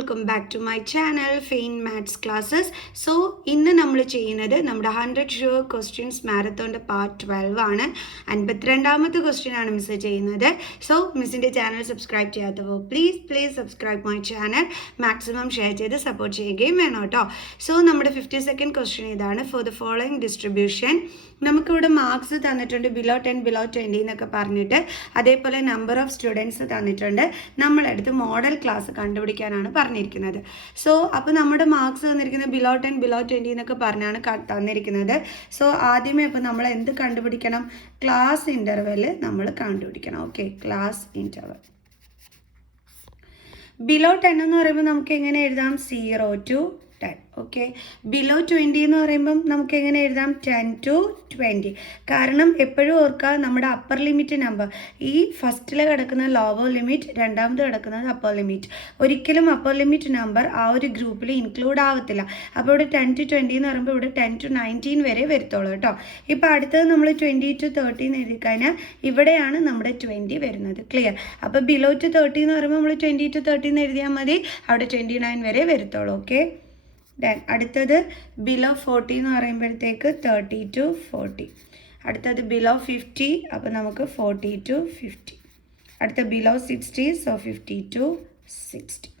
Welcome back to my channel fine maths classes. So ഇന്ന് നമ്മൾ ചെയ്യുന്നത് നമ്മുടെ 100 ഷുവർ ക്വസ്റ്റ്യൻസ് മാരത്തോൻ്റെ പാർട്ട് 12 ആണ്. 52ാമത്തെ ക്വസ്റ്റ്യൻ ആണ് മിസ് ചെയ്യുന്നത്. സോ മിസ്സിൻ്റെ ചാനൽ സബ്സ്ക്രൈബ് ചെയ്യാത്തവർ please subscribe my channel. Maximum share ചെയ്ത് സപ്പോർട്ട് ചെയ്യുകയും വേണം കേട്ടോ. സോ നമ്മുടെ 52nd ക്വസ്റ്റ്യൻ ഇതാണ്. ഫോർ ദ ഫോളോയിങ് ഡിസ്ട്രിബ്യൂഷൻ നമുക്കിവിടെ മാർക്സ് തന്നിട്ടുണ്ട്, ബിലോ 10 ബിലോ 20 എന്നൊക്കെ പറഞ്ഞിട്ട്. അതേപോലെ നമ്പർ ഓഫ് സ്റ്റുഡൻസ് തന്നിട്ടുണ്ട്. നമ്മളെടുത്ത് മോഡൽ ക്ലാസ് കണ്ടുപിടിക്കാനാണ് പറഞ്ഞിരിക്കുന്നത്. സോ അപ്പോൾ നമ്മുടെ മാർക്സ് തന്നിരിക്കുന്നത് ബിലോ 10 ബിലോ 20 എന്നൊക്കെ പറഞ്ഞാണ് തന്നിരിക്കുന്നത്. സോ ആദ്യമേ ഇപ്പോൾ നമ്മൾ എന്ത് കണ്ടുപിടിക്കണം? ക്ലാസ് ഇൻ്റർവെൽ നമ്മൾ കണ്ടുപിടിക്കണം. ഓക്കെ, ക്ലാസ് ഇൻ്റർവെൽ ബിലോ 10 എന്ന് പറയുമ്പോൾ നമുക്ക് എങ്ങനെ എഴുതാം? 0 to 10. ഓക്കെ, ബിലോ 20 എന്ന് പറയുമ്പം നമുക്ക് എങ്ങനെ എഴുതാം? 10 to 20. കാരണം എപ്പോഴും ഓർക്കുക, നമ്മുടെ അപ്പർ ലിമിറ്റ് നമ്പർ ഈ ഫസ്റ്റിൽ കിടക്കുന്ന ലോവർ ലിമിറ്റ്, രണ്ടാമത് കിടക്കുന്നത് അപ്പർ ലിമിറ്റ്. ഒരിക്കലും അപ്പർ ലിമിറ്റ് നമ്പർ ആ ഒരു ഗ്രൂപ്പിൽ ഇൻക്ലൂഡ് ആവത്തില്ല. അപ്പോൾ ഇവിടെ 10 to 20 എന്ന് പറയുമ്പോൾ ഇവിടെ 10 to 19 വരെ വരത്തുള്ളൂ കേട്ടോ. ഇപ്പോൾ അടുത്തത് നമ്മൾ 20 to 30 എന്ന് എഴുതി കഴിഞ്ഞാൽ ഇവിടെയാണ് നമ്മുടെ 20 വരുന്നത്. ക്ലിയർ? അപ്പോൾ ബിലോ ടു 30 എന്ന് പറയുമ്പോൾ നമ്മൾ 20 to 30 എന്ന് എഴുതിയാൽ മതി. അവിടെ 29 വരെ വരത്തുള്ളൂ. ഓക്കെ, ദെൻ അടുത്തത് ബിലോ 40 എന്ന് പറയുമ്പോഴത്തേക്ക് 30 to 40. അടുത്തത് ബിലോ 50, അപ്പോൾ നമുക്ക് 40 to 50. അടുത്ത ബിലോ 60, സോ 50 to 60.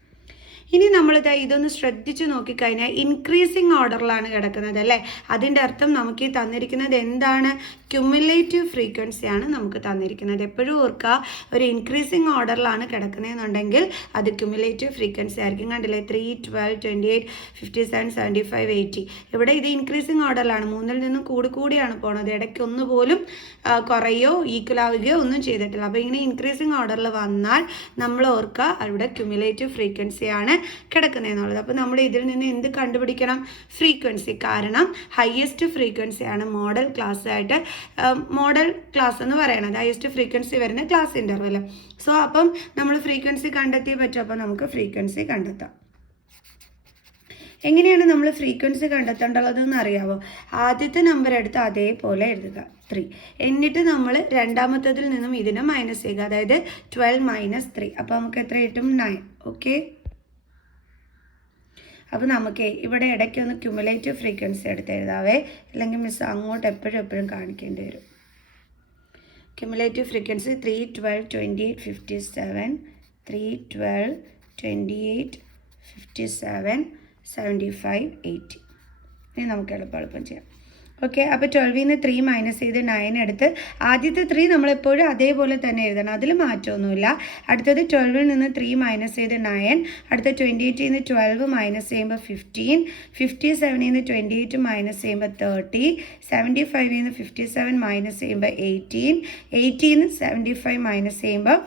ഇനി നമ്മളിത് ഇതൊന്ന് ശ്രദ്ധിച്ച് നോക്കിക്കഴിഞ്ഞാൽ ഇൻക്രീസിങ് ഓർഡറിലാണ് കിടക്കുന്നത് അല്ലേ? അതിൻ്റെ അർത്ഥം നമുക്ക് ഈ തന്നിരിക്കുന്നത് എന്താണ്? ക്യുമുലേറ്റീവ് ഫ്രീക്വൻസിയാണ് നമുക്ക് തന്നിരിക്കുന്നത്. എപ്പോഴും ഓർക്കുക, ഒരു ഇൻക്രീസിങ് ഓർഡറിലാണ് കിടക്കുന്നതെന്നുണ്ടെങ്കിൽ അത് ക്യുമുലേറ്റീവ് ഫ്രീക്വൻസി ആയിരിക്കും. കണ്ടില്ലേ? 3, 12, 28, 57, 75, 80. ഇവിടെ ഇത് ഇൻക്രീസിങ് ഓർഡറിലാണ്. 3-ൽ നിന്നും കൂടിയാണ് പോണത്. ഇടയ്ക്ക് ഒന്നുപോലും കുറയോ ഈക്വൽ ആവുകയോ ഒന്നും ചെയ്തിട്ടില്ല. അപ്പോൾ ഇങ്ങനെ ഇൻക്രീസിങ് ഓർഡറിൽ വന്നാൽ നമ്മൾ ഓർക്കുക അവിടെ ക്യുമുലേറ്റീവ് ഫ്രീക്വൻസിയാണ് കിടക്കുന്നതെന്നുള്ളത്. അപ്പോൾ നമ്മൾ ഇതിൽ നിന്ന് എന്ത് കണ്ടുപിടിക്കണം? ഫ്രീക്വൻസി. കാരണം ഹയസ്റ്റ് ഫ്രീക്വൻസിയാണ് മോഡൽ ക്ലാസ് ആയിട്ട്, മോഡൽ ക്ലാസ് എന്ന് പറയുന്നത് ഹയസ്റ്റ് ഫ്രീക്വൻസി വരുന്ന ക്ലാസ് ഇൻ്റർവെൽ. സോ അപ്പം നമ്മൾ ഫ്രീക്വൻസി കണ്ടെത്തിയേ പറ്റും. അപ്പോൾ നമുക്ക് ഫ്രീക്വൻസി കണ്ടെത്താം. എങ്ങനെയാണ് നമ്മൾ ഫ്രീക്വൻസി കണ്ടെത്തേണ്ടതെന്ന് അറിയാമോ? ആദ്യത്തെ നമ്പർ എടുത്ത് അതേപോലെ എഴുതുക 3. എന്നിട്ട് നമ്മൾ രണ്ടാമത്തതിൽ നിന്നും ഇതിനെ മൈനസ് ചെയ്യുക. അതായത് 12 - 3. അപ്പോൾ നമുക്ക് എത്ര കിട്ടും? 9. ഓക്കെ, അപ്പോൾ നമുക്ക് ഇവിടെ ഇടയ്ക്കൊന്ന് ക്യുമുലേറ്റീവ് ഫ്രീക്വൻസി എടുത്ത് എഴുതാവേ, അല്ലെങ്കിൽ മിസ് അങ്ങോട്ട് എപ്പോഴും കാണിക്കേണ്ടി വരും. Cumulative frequency 3, 12, 28, 57, 3, 12, 28, 57, 75, 80. ഇനി നമുക്ക് എളുപ്പം ചെയ്യാം. ഓക്കെ, അപ്പോൾ 12-ൽ നിന്ന് 3 മൈനസ് ചെയ്ത് 9 എടുത്ത് ആദ്യത്തെ 3 നമ്മളെപ്പോഴും അതേപോലെ തന്നെ എഴുതണം, അതിൽ മാറ്റമൊന്നുമില്ല. അടുത്തത് 12-ൽ നിന്ന് 3 മൈനസ് ചെയ്ത് 9. അടുത്ത 28-ൽ നിന്ന് 12 മൈനസ് ചെയ്യുമ്പോൾ 15. 57-ൽ നിന്ന് 28 മൈനസ് ചെയ്യുമ്പോൾ 30. 75-ൽ നിന്ന് 57 മൈനസ് ചെയ്യുമ്പോൾ 18. 80-ൽ നിന്ന് 75 മൈനസ് ചെയ്യുമ്പോൾ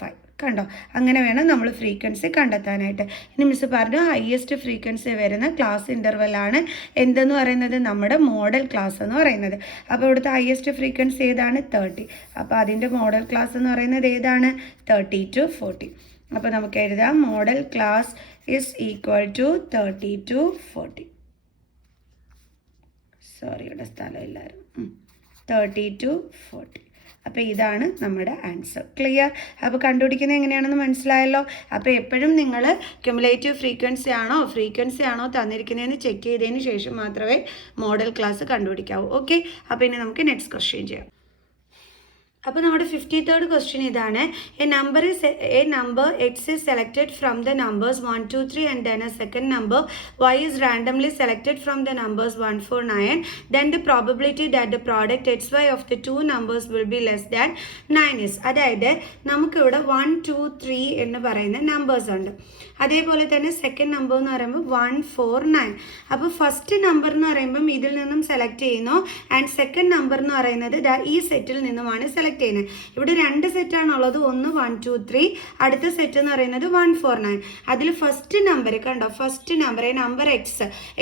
5. കണ്ടോ? അങ്ങനെ വേണം നമ്മൾ ഫ്രീക്വൻസി കണ്ടെത്താനായിട്ട്. ഇനി മിസ് പറഞ്ഞു ഹയസ്റ്റ് ഫ്രീക്വൻസി വരുന്ന ക്ലാസ് ഇൻ്റർവെല്ലാണ് എന്തെന്ന് പറയുന്നത്? നമ്മുടെ മോഡൽ ക്ലാസ് എന്ന് പറയുന്നത്. അപ്പോൾ ഇവിടുത്തെ ഹയസ്റ്റ് ഫ്രീക്വൻസി ഏതാണ്? 30. അപ്പോൾ അതിൻ്റെ മോഡൽ ക്ലാസ് എന്ന് പറയുന്നത് ഏതാണ്? 30 to 40. അപ്പോൾ നമുക്ക് എഴുതാം model class is equal to 30 to 40. Sorry, ഇവിടെ സ്ഥലമില്ലായിരുന്നു. 30 to 40. അപ്പോൾ ഇതാണ് നമ്മുടെ ആൻസർ. ക്ലിയർ? അപ്പോൾ കണ്ടുപിടിക്കുന്നത് എങ്ങനെയാണെന്ന് മനസ്സിലായല്ലോ. അപ്പോൾ എപ്പോഴും നിങ്ങൾ ക്യുമുലേറ്റീവ് ഫ്രീക്വൻസി ആണോ തന്നിരിക്കുന്നതെന്ന് ചെക്ക് ചെയ്തതിന് ശേഷം മാത്രമേ മോഡൽ ക്ലാസ് കണ്ടുപിടിക്കാവൂ. ഓക്കെ, അപ്പോൾ ഇനി നമുക്ക് നെക്സ്റ്റ് ക്വസ്റ്റ്യൻ ചെയ്യാം. അപ്പോൾ നമ്മുടെ 53rd ക്വസ്റ്റ്യൻ ഇതാണ്. A number x is selected from the numbers 1, 2, 3 and then a second number y is randomly selected from the numbers 1, 4, 9. Then the probability that the product xy of the two numbers will be less than 9 is. അതായത് നമുക്കിവിടെ 1, 2, 3 എന്ന് പറയുന്ന numbers ഉണ്ട്. അതേപോലെ തന്നെ second number എന്ന് പറയുമ്പോൾ 1, 4, 9. അപ്പോൾ ഫസ്റ്റ് നമ്പർ എന്ന് പറയുമ്പം ഇതിൽ നിന്നും സെലക്ട് ചെയ്യുന്നു. ആൻഡ് സെക്കൻഡ് നമ്പർ എന്ന് പറയുന്നത് ഈ സെറ്റിൽ നിന്നുമാണ് സെലക്ട് ചെയ്യുന്നത്. ഇവിടെ 2 സെറ്റാണുള്ളത്. ഒന്ന് 1, 2, 3. അടുത്ത സെറ്റ് എന്ന് പറയുന്നത് 1, 4, 9. അതിൽ ഫസ്റ്റ് നമ്പർ കണ്ടോ? ഫസ്റ്റ് നമ്പർ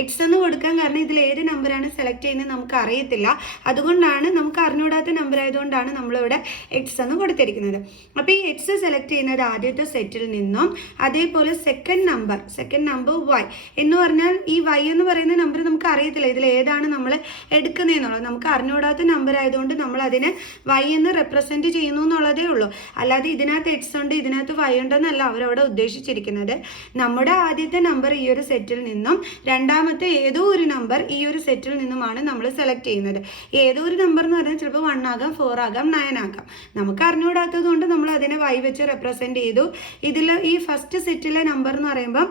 എക്സ് എന്ന് കൊടുക്കാൻ കാരണം ഇതിൽ ഏത് നമ്പറാണ് സെലക്ട് ചെയ്യുന്നത് നമുക്ക് അറിയത്തില്ല. അതുകൊണ്ടാണ്, നമുക്ക് അറിഞ്ഞൂടാത്ത നമ്പർ ആയതുകൊണ്ടാണ് നമ്മളിവിടെ എക്സ് എന്ന് കൊടുത്തിരിക്കുന്നത്. അപ്പോൾ ഈ എക്സ് സെലക്ട് ചെയ്യുന്നത് ആദ്യത്തെ സെറ്റിൽ നിന്നും. അതേപോലെ സെക്കൻഡ് നമ്പർ വൈ എന്ന് പറഞ്ഞാൽ ഈ വൈ എന്ന് പറയുന്ന നമ്പർ നമുക്ക് അറിയത്തില്ല ഇതിൽ ഏതാണ് നമ്മൾ എടുക്കുന്നതെന്നുള്ളത്. നമുക്ക് അറിഞ്ഞൂടാത്ത നമ്പർ ആയതുകൊണ്ട് നമ്മൾ അതിനെ വൈ എന്ന് റെപ്രസെൻറ്റ് ചെയ്യുന്നു എന്നുള്ളതേ ഉള്ളൂ. അല്ലാതെ ഇതിനകത്ത് എക്സ് ഉണ്ട് ഇതിനകത്ത് വൈ ഉണ്ടെന്നല്ല അവരവിടെ ഉദ്ദേശിച്ചിരിക്കുന്നത്. നമ്മുടെ ആദ്യത്തെ നമ്പർ ഈ ഒരു സെറ്റിൽ നിന്നും രണ്ടാമത്തെ ഏതോ ഒരു നമ്പർ ഈ ഒരു സെറ്റിൽ നിന്നുമാണ് നമ്മൾ സെലക്ട് ചെയ്യുന്നത്. ഏതോ ഒരു നമ്പർ എന്ന് പറഞ്ഞാൽ ചിലപ്പോൾ 1 ആകാം, 4 ആകാം, 9 ആകാം. നമുക്ക് അറിഞ്ഞുകൂടാത്തത് കൊണ്ട് നമ്മൾ അതിനെ വൈ വെച്ച് റെപ്രസെൻറ്റ് ചെയ്തു. ഇതിൽ ഈ ഫസ്റ്റ് സെറ്റിലെ നമ്പർ എന്ന് പറയുമ്പം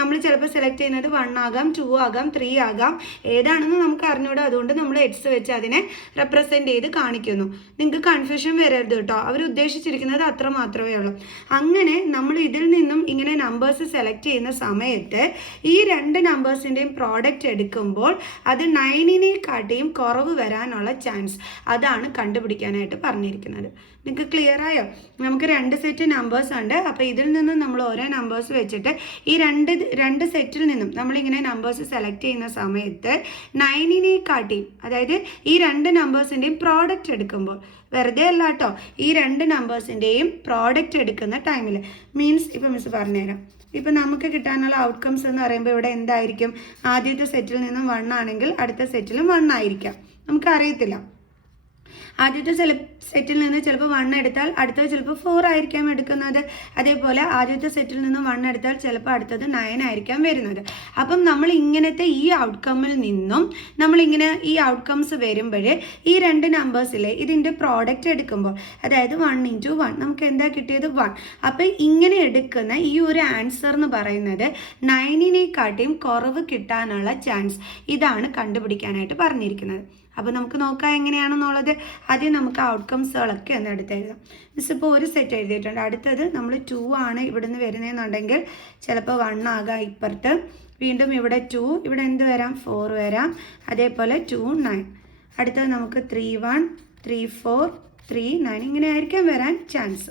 നമ്മൾ ചിലപ്പോൾ സെലക്ട് ചെയ്യുന്നത് 1 ആകാം, 2 ആകാം, 3 ആകാം. ഏതാണെന്ന് നമുക്ക് അറിഞ്ഞുകൂടാ. അതുകൊണ്ട് നമ്മൾ എക്സ് വെച്ച് അതിനെ റെപ്രസെൻറ്റ് ചെയ്ത് കാണിക്കുന്നു. നിങ്ങൾക്ക് കൺഫ്യൂഷൻ വരരുത് കേട്ടോ. അവർ ഉദ്ദേശിച്ചിരിക്കുന്നത് അത്ര മാത്രമേ ഉള്ളൂ. അങ്ങനെ നമ്മൾ ഇതിൽ നിന്നും ഇങ്ങനെ നമ്പേഴ്സ് സെലക്ട് ചെയ്യുന്ന സമയത്ത് ഈ രണ്ട് നമ്പേഴ്സിൻ്റെയും പ്രോഡക്റ്റ് എടുക്കുമ്പോൾ അത് 9-നേക്കാട്ടിയും കുറവ് വരാനുള്ള ചാൻസ് അതാണ് കണ്ടുപിടിക്കാനായിട്ട് പറഞ്ഞിരിക്കുന്നത്. നിങ്ങൾക്ക് ക്ലിയർ ആയോ? നമുക്ക് 2 സെറ്റ് നമ്പേഴ്സ് ഉണ്ട്. അപ്പോൾ ഇതിൽ നിന്നും നമ്മൾ ഓരോ നമ്പേഴ്സ് വെച്ചിട്ട് ഈ രണ്ട് സെറ്റിൽ നിന്നും നമ്മളിങ്ങനെ നമ്പേഴ്സ് സെലക്ട് ചെയ്യുന്ന സമയത്ത് 9-നേക്കാട്ടിയും, അതായത് ഈ രണ്ട് നമ്പേഴ്സിൻ്റെയും പ്രോഡക്റ്റ് എടുക്കുമ്പോൾ, വെറുതെ അല്ല കേട്ടോ, ഈ രണ്ട് നമ്പേഴ്സിൻ്റെയും പ്രോഡക്റ്റ് എടുക്കുന്ന ടൈമിൽ, മീൻസ് ഇപ്പോൾ മിസ് പറഞ്ഞുതരാം. ഇപ്പം നമുക്ക് കിട്ടാനുള്ള ഔട്ട്കംസ് എന്ന് പറയുമ്പോൾ ഇവിടെ എന്തായിരിക്കും? ആദ്യത്തെ സെറ്റിൽ നിന്നും 1 ആണെങ്കിൽ അടുത്ത സെറ്റിലും 1 ആയിരിക്കാം. നമുക്കറിയത്തില്ല. ആദ്യത്തെ സെറ്റിൽ നിന്ന് ചിലപ്പോൾ 1 എടുത്താൽ അടുത്തത് ചിലപ്പോൾ 4 ആയിരിക്കാം എടുക്കുന്നത്. അതേപോലെ ആദ്യത്തെ സെറ്റിൽ നിന്ന് 1 എടുത്താൽ ചിലപ്പോൾ അടുത്തത് 9 ആയിരിക്കാം വരുന്നത്. അപ്പം നമ്മൾ ഇങ്ങനത്തെ ഈ ഔട്ട്കമ്മിൽ നിന്നും നമ്മളിങ്ങനെ ഈ ഔട്ട്കംസ് വരുമ്പോൾ ഈ രണ്ട് നമ്പേഴ്സിലെ ഇതിൻ്റെ പ്രോഡക്റ്റ് എടുക്കുമ്പോൾ, അതായത് 1 × 1 നമുക്ക് എന്താ കിട്ടിയത്? 1. അപ്പം ഇങ്ങനെ എടുക്കുന്ന ഈ ഒരു ആൻസർ എന്ന് പറയുന്നത് 9-നേക്കാട്ടിയും കുറവ് കിട്ടാനുള്ള ചാൻസ് ഇതാണ് കണ്ടുപിടിക്കാനായിട്ട് പറഞ്ഞിരിക്കുന്നത്. അപ്പോൾ നമുക്ക് നോക്കാം എങ്ങനെയാണെന്നുള്ളത്. ആദ്യം നമുക്ക് ഔട്ട്കംസുകളൊക്കെ ഒന്ന് എടുത്ത് എഴുതാം. മിസ് ഇപ്പോൾ ഒരു സെറ്റ് എഴുതിയിട്ടുണ്ട്. അടുത്തത് നമ്മൾ 2 ആണ് ഇവിടുന്ന് വരുന്നതെന്നുണ്ടെങ്കിൽ ചിലപ്പോൾ 1 ആകാം ഇപ്പുറത്ത്. വീണ്ടും ഇവിടെ 2, ഇവിടെ എന്ത് വരാം? 4 വരാം. അതേപോലെ 2, 9. അടുത്തത് നമുക്ക് 3, 1, 3, 4, 3, 9 ഇങ്ങനെ ആയിരിക്കാം വരാൻ ചാൻസ്.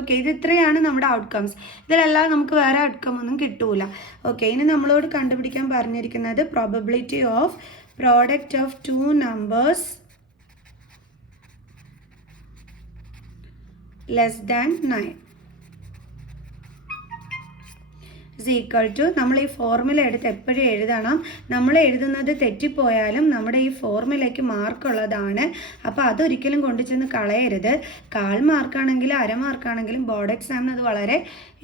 ഓക്കെ, ഇത് ഇത്രയാണ് നമ്മുടെ ഔട്ട്കംസ്. ഇതിലെല്ലാം നമുക്ക് വേറെ ഔട്ട്കം ഒന്നും കിട്ടൂല. ഓക്കെ, ഇനി നമ്മളോട് കണ്ടുപിടിക്കാൻ പറഞ്ഞിരിക്കുന്നത് probability of product of two numbers less than 9 is equal to, നമ്മൾ ഈ ഫോർമുല എടുത്ത് എപ്പോഴും എഴുതണം. നമ്മൾ എഴുതുന്നത് തെറ്റിപ്പോയാലും നമ്മുടെ ഈ ഫോർമുലയ്ക്ക് മാർക്കുള്ളതാണ്. അപ്പോൾ അതൊരിക്കലും കൊണ്ടുചെന്ന് കളയരുത്. 1/4 മാർക്കാണെങ്കിലും 1/2 മാർക്കാണെങ്കിലും ബോർഡ് എക്സാമിന് അത് വളരെ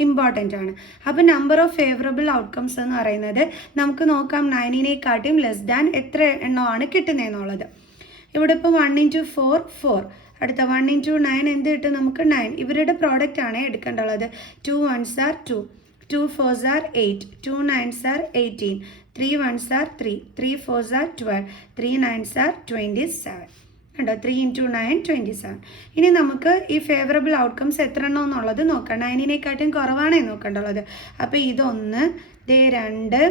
ഇമ്പോർട്ടൻ്റ് ആണ്. അപ്പോൾ നമ്പർ ഓഫ് ഫേവറബിൾ ഔട്ട്കംസ് എന്ന് പറയുന്നത് നമുക്ക് നോക്കാം 9-നേക്കാട്ടിയും ലെസ് ദാൻ എത്ര എണ്ണമാണ് കിട്ടുന്നതെന്നുള്ളത്. ഇവിടെ ഇപ്പോൾ 1 × 4, 4. അടുത്ത 1 × 9 എന്ത് കിട്ടും? നമുക്ക് 9. ഇവരുടെ പ്രോഡക്റ്റ് ആണ് എടുക്കേണ്ടുള്ളത്. 2 1s are 2, 2 4s are 8, 2 9s are 18, 3 1s are 3, 3 4s are 12, 3 9s are 27. കണ്ടോ? 3 × 9 27. ഇനി നമുക്ക് ഈ ഫേവറബിൾ ഔട്ട്കംസ് എത്ര എണ്ണം എന്നുള്ളത് നോക്കാം. 9-നേക്കാട്ടും കുറവാണേ നോക്കേണ്ടുള്ളത്. അപ്പോൾ ഇതൊന്ന്, ദേ 2,